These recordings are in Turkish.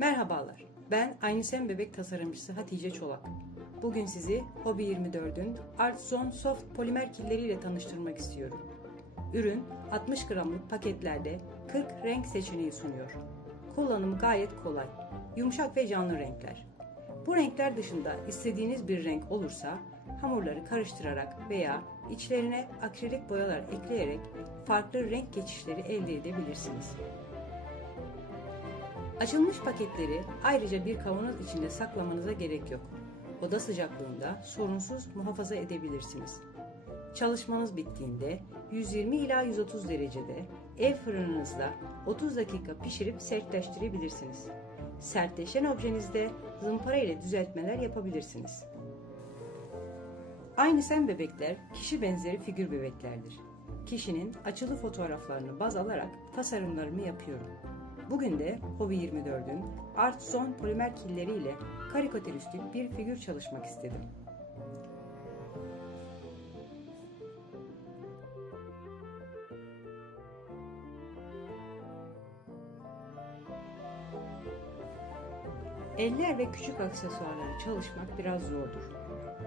Merhabalar, ben Aynisen Bebek tasarımcısı Hatice Çolak. Bugün sizi Hobby 24'ün Art Zone Soft polimer killeriyle tanıştırmak istiyorum. Ürün 60 gramlık paketlerde 40 renk seçeneği sunuyor. Kullanımı gayet kolay, yumuşak ve canlı renkler. Bu renkler dışında istediğiniz bir renk olursa hamurları karıştırarak veya içlerine akrilik boyalar ekleyerek farklı renk geçişleri elde edebilirsiniz. Açılmış paketleri ayrıca bir kavanoz içinde saklamanıza gerek yok. Oda sıcaklığında sorunsuz muhafaza edebilirsiniz. Çalışmanız bittiğinde 120 ila 130 derecede ev fırınınızda 30 dakika pişirip sertleştirebilirsiniz. Sertleşen objenizde zımpara ile düzeltmeler yapabilirsiniz. Aynı sen bebekler kişi benzeri figür bebeklerdir. Kişinin açılı fotoğraflarını baz alarak tasarımlarımı yapıyorum. Bugün de Hobby 24'ün Art Zone polimer killeri ile karikatüristik bir figür çalışmak istedim. Eller ve küçük aksesuarlarla çalışmak biraz zordur.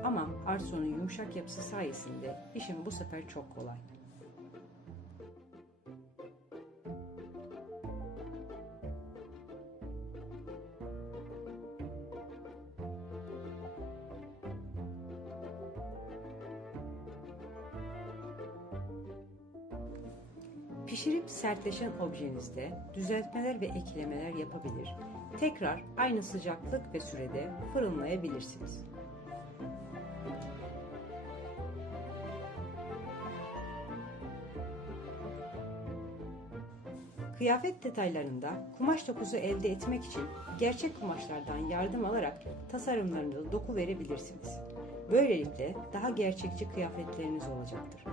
Ama Arson'un yumuşak yapısı sayesinde işim bu sefer çok kolay. Pişirip sertleşen objenizde düzeltmeler ve eklemeler yapabilir. Tekrar aynı sıcaklık ve sürede fırınlayabilirsiniz. Kıyafet detaylarında kumaş dokusu elde etmek için gerçek kumaşlardan yardım alarak tasarımlarınıza doku verebilirsiniz. Böylelikle daha gerçekçi kıyafetleriniz olacaktır.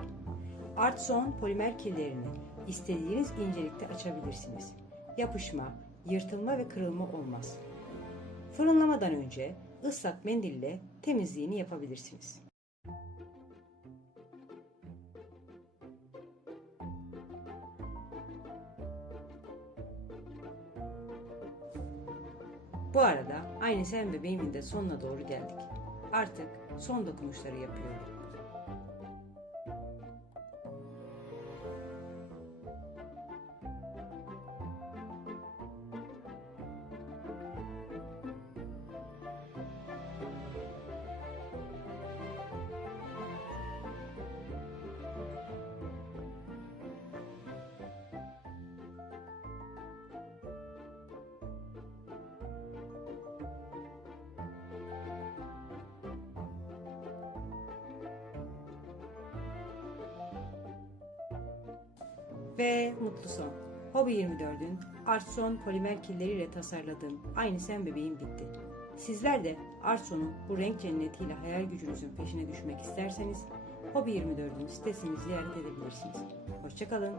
Art Zone polimer killerini istediğiniz incelikte açabilirsiniz. Yapışma, yırtılma ve kırılma olmaz. Fırınlamadan önce ıslak mendille temizliğini yapabilirsiniz. Bu arada aynı sen bebeğimin de sonuna doğru geldik. Artık son dokunuşları yapıyorum. Ve mutlu son. Hobby 24'ün Artson polimer killeriyle tasarladığım Aynı Sen Bebeğim bitti. Sizler de Artson'un bu renk cennetiyle hayal gücünüzün peşine düşmek isterseniz Hobby 24'ün sitesini ziyaret edebilirsiniz. Hoşçakalın.